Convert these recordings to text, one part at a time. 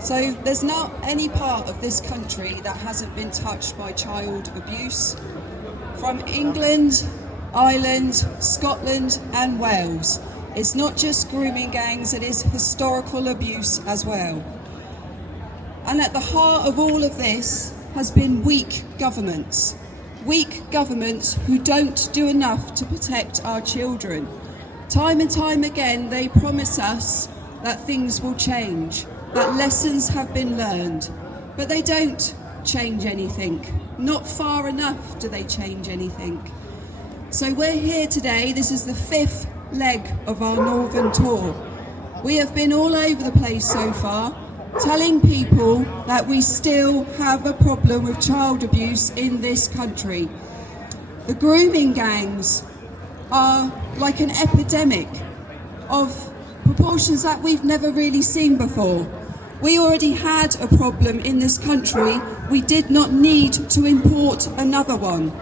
So there's not any part of this country that hasn't been touched by child abuse. From England, Ireland, Scotland and Wales. It's not just grooming gangs, it is historical abuse as well. And at the heart of all of this has been weak governments. Weak governments who don't do enough to protect our children. Time and time again they promise us that things will change, that lessons have been learned, but they don't change anything. Not far enough do they change anything. So we're here today, this is the 5th leg of our Northern tour. We have been all over the place so far, telling people that we still have a problem with child abuse in this country. The grooming gangs are like an epidemic of proportions that we've never really seen before. We already had a problem in this country. We did not need to import another one.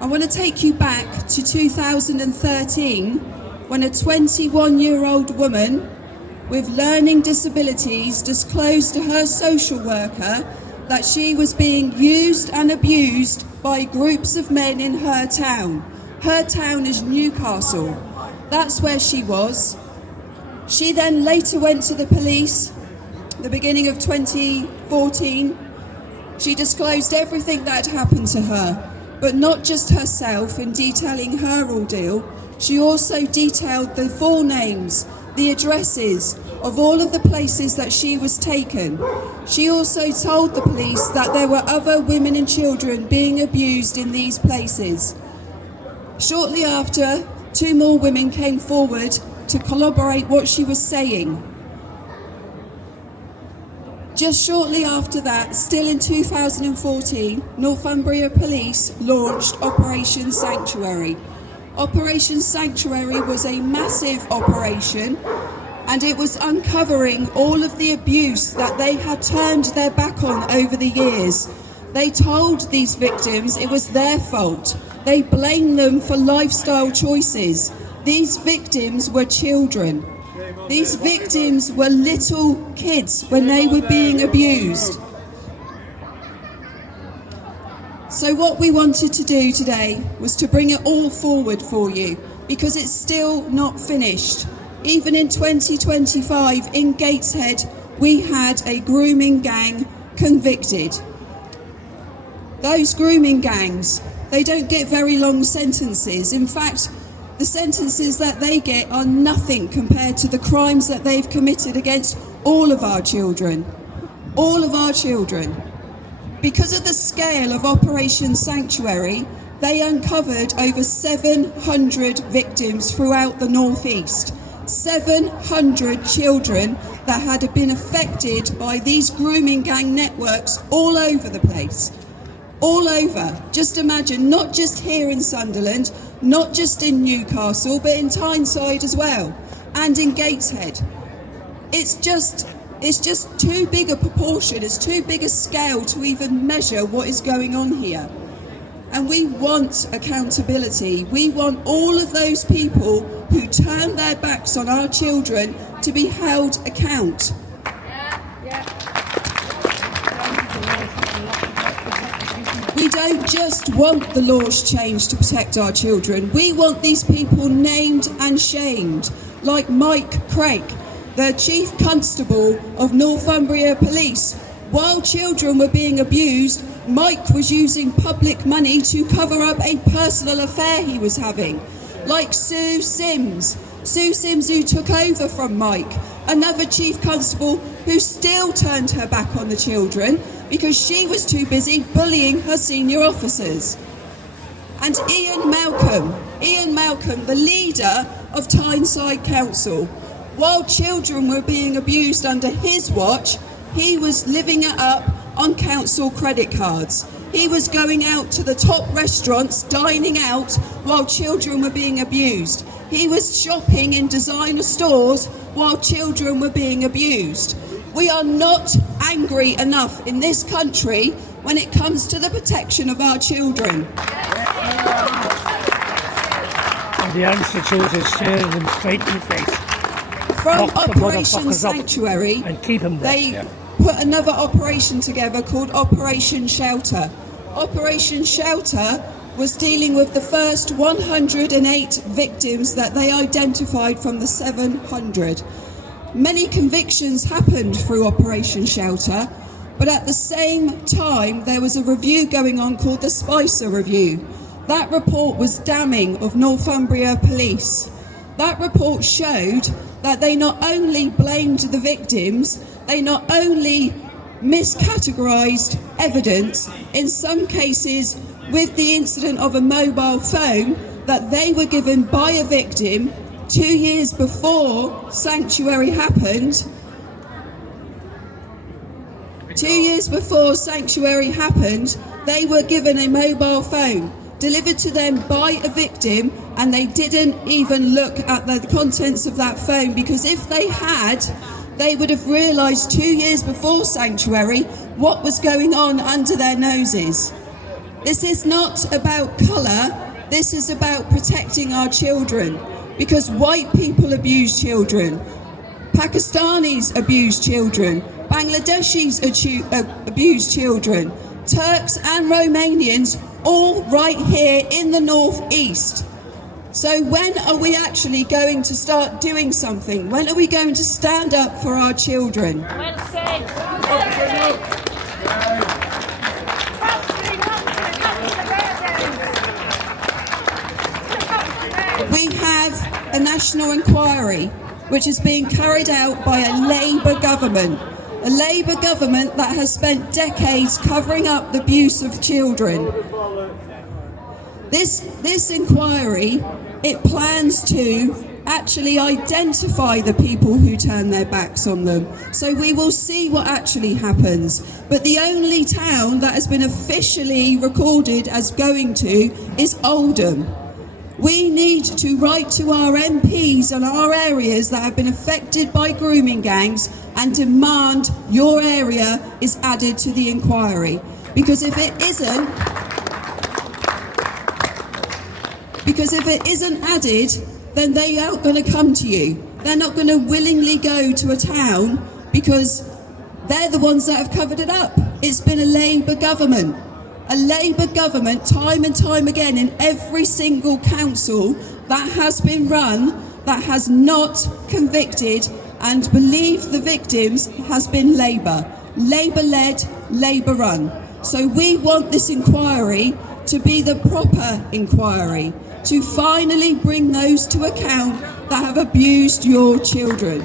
I want to take you back to 2013 when a 21-year-old woman with learning disabilities disclosed to her social worker that she was being used and abused by groups of men in her town. Her town is Newcastle. That's where she was. She then later went to the police, the beginning of 2014. She disclosed everything that had happened to her, but not just herself in detailing her ordeal. She also detailed the full names, the addresses of all of the places that she was taken. She also told the police that there were other women and children being abused in these places. Shortly after, 2 more women came forward to corroborate what she was saying. Just shortly after that, still in 2014, Northumbria Police launched Operation Sanctuary. Operation Sanctuary was a massive operation, and it was uncovering all of the abuse that they had turned their back on over the years. They told these victims it was their fault. They blamed them for lifestyle choices. These victims were children. These victims were little kids when they were being abused. So what we wanted to do today was to bring it all forward for you, because it's still not finished. Even in 2025 in Gateshead, we had a grooming gang convicted. Those grooming gangs, they don't get very long sentences. In fact, the sentences that they get are nothing compared to the crimes that they've committed against all of our children. All of our children. Because of the scale of Operation Sanctuary, they uncovered over 700 victims throughout the North East. 700 children that had been affected by these grooming gang networks all over the place. All over. Just imagine, not just here in Sunderland, not just in Newcastle, but in Tyneside as well, and in Gateshead. It's just too big a proportion, it's too big a scale to even measure what is going on here. And we want accountability. We want all of those people who turn their backs on our children to be held account. We don't just want the laws changed to protect our children. We want these people named and shamed, like Mike Craig, the Chief Constable of Northumbria Police. While children were being abused, Mike was using public money to cover up a personal affair he was having. Like Sue Sims, who took over from Mike, another Chief Constable who still turned her back on the children because she was too busy bullying her senior officers. And Ian Malcolm, the leader of Tyneside Council, while children were being abused under his watch, he was living it up on council credit cards. He was going out to the top restaurants, dining out, while children were being abused. He was shopping in designer stores while children were being abused. We are not angry enough in this country when it comes to the protection of our children. And the answer to it is staring them straight in the face. from lock the Operation motherfuckers up Sanctuary, and keep them there. they put another operation together called Operation Shelter. Operation Shelter was dealing with the first 108 victims that they identified from the 700. Many convictions happened through Operation Shelter, but at the same time there was a review going on called the Spicer Review. That report was damning of Northumbria Police. That report showed that they not only blamed the victims, they not only miscategorised evidence, in some cases with the incident of a mobile phone that they were given by a victim 2 years before Sanctuary happened. 2 years before Sanctuary happened, they were given a mobile phone delivered to them by a victim, and they didn't even look at the contents of that phone, because if they had, they would have realised 2 years before Sanctuary what was going on under their noses. This is not about colour, this is about protecting our children, because white people abuse children, Pakistanis abuse children, Bangladeshis abuse children, Turks and Romanians, all right here in the northeast. So when are we actually going to start doing something? When are we going to stand up for our children? Well said. We have a national inquiry which is being carried out by a Labour government. A Labour government that has spent decades covering up the abuse of children. This inquiry, it plans to actually identify the people who turn their backs on them. So we will see what actually happens. But the only town that has been officially recorded as going to is Oldham. We need to write to our MPs and our areas that have been affected by grooming gangs and demand your area is added to the inquiry. Because if it isn't added, then they aren't going to come to you. They're not going to willingly go to a town because they're the ones that have covered it up. It's been a Labour government. A Labour government, time and time again, in every single council that has been run, that has not convicted and believed the victims, has been Labour. Labour-led, Labour-run. So we want this inquiry to be the proper inquiry, to finally bring those to account that have abused your children.